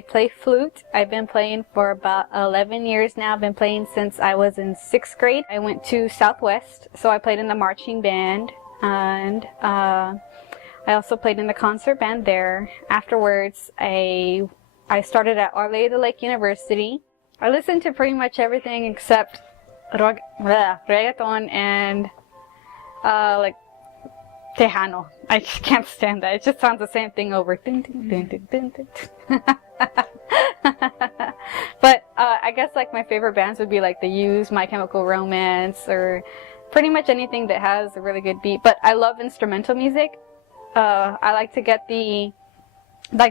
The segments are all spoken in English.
I play flute. I've been playing for about 11 years now. I've been playing since I was in 6th grade. I went to Southwest, so I played in the marching band, and I also played in the concert band there. Afterwards, I started at Our Lady of the Lake University. I listened to pretty much everything except reggaeton and like Tejano. I just can't stand that. It just sounds the same thing over. But I guess like my favorite bands would be like The Used, My Chemical Romance, or pretty much anything that has a really good beat. But I love instrumental music. I like to get the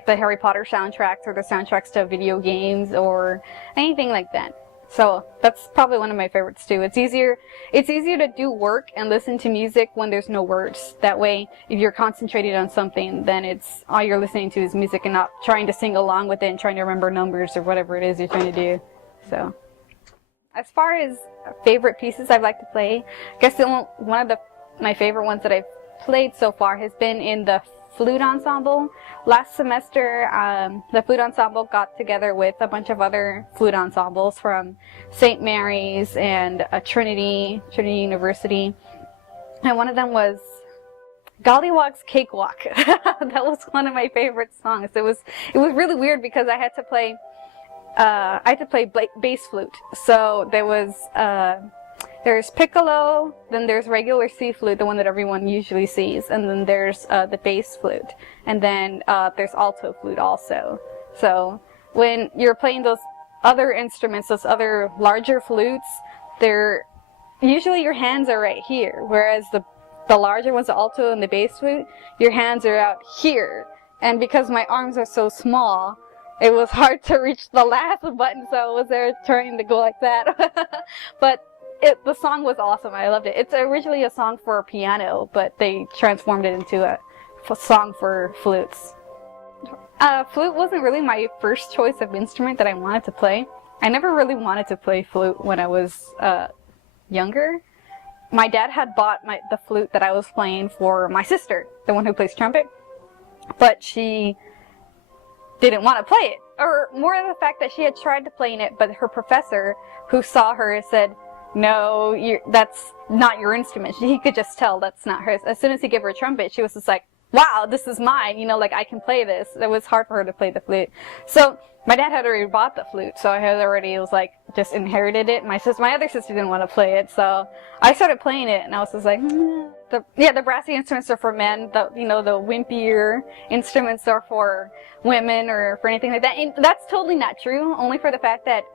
Harry Potter soundtracks or the soundtracks to video games or anything like that. So that's probably one of my favorites too. It's easier to do work and listen to music when there's no words. That way, if you're concentrated on something, then it's all you're listening to is music and not trying to sing along with it and trying to remember numbers or whatever it is you're trying to do. So, as far as favorite pieces I'd like to play, I guess one of my favorite ones that I've played so far has been in the flute ensemble. Last semester, the flute ensemble got together with a bunch of other flute ensembles from St. Mary's and Trinity University, and one of them was Gollywog's Cakewalk. That was one of my favorite songs. It was really weird because I had to play bass flute. So there's piccolo, then there's regular C flute, the one that everyone usually sees, and then there's the bass flute, and then there's alto flute also. So when you're playing those other instruments, those other larger flutes, usually your hands are right here, whereas the larger ones, the alto and the bass flute, your hands are out here. And because my arms are so small, it was hard to reach the last button, so I was there trying to go like that. But the song was awesome. I loved it. It's originally a song for piano, but they transformed it into a song for flutes. Flute wasn't really my first choice of instrument that I wanted to play. I never really wanted to play flute when I was younger. My dad had bought the flute that I was playing for my sister, the one who plays trumpet, but she didn't want to play it. Or more of the fact that she had tried to play it, but her professor, who saw her, said, "No, that's not your instrument." He could just tell that's not hers. As soon as he gave her a trumpet, she was just like, "Wow, this is mine, like I can play this." It was hard for her to play the flute. So my dad had already bought the flute, so I had already just inherited it. My other sister didn't want to play it, so I started playing it, and I was just like, the brassy instruments are for men. The wimpier instruments are for women or for anything like that. And that's totally not true. Only for the fact that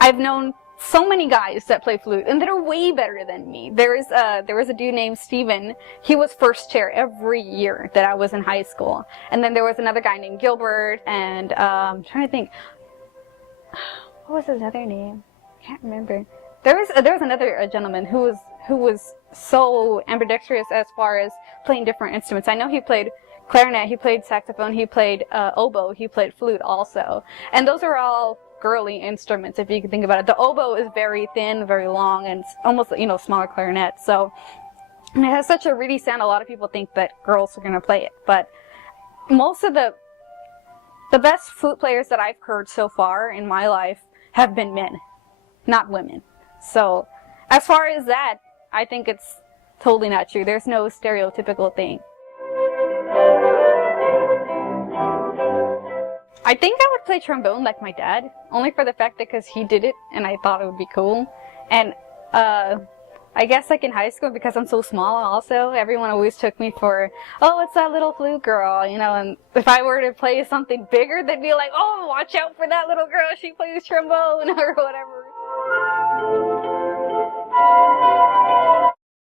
I've known so many guys that play flute, and they're way better than me. There was a dude named Steven. He was first chair every year that I was in high school. And then there was another guy named Gilbert, and I'm trying to think, what was his other name? I can't remember. There was another gentleman who was so ambidextrous as far as playing different instruments. I know he played clarinet, he played saxophone, he played oboe, he played flute also. And those are all girly instruments, if you can think about it. The oboe is very thin, very long, and it's almost, smaller clarinet. So, and it has such a reedy sound, a lot of people think that girls are going to play it. But most of the best flute players that I've heard so far in my life have been men, not women. So, as far as that, I think it's totally not true. There's no stereotypical thing. I think I would play trombone like my dad, only for the fact that because he did it and I thought it would be cool. And I guess like in high school, because I'm so small also, everyone always took me for, "Oh, it's that little flute girl," and if I were to play something bigger, they'd be like, "Oh, watch out for that little girl, she plays trombone," or whatever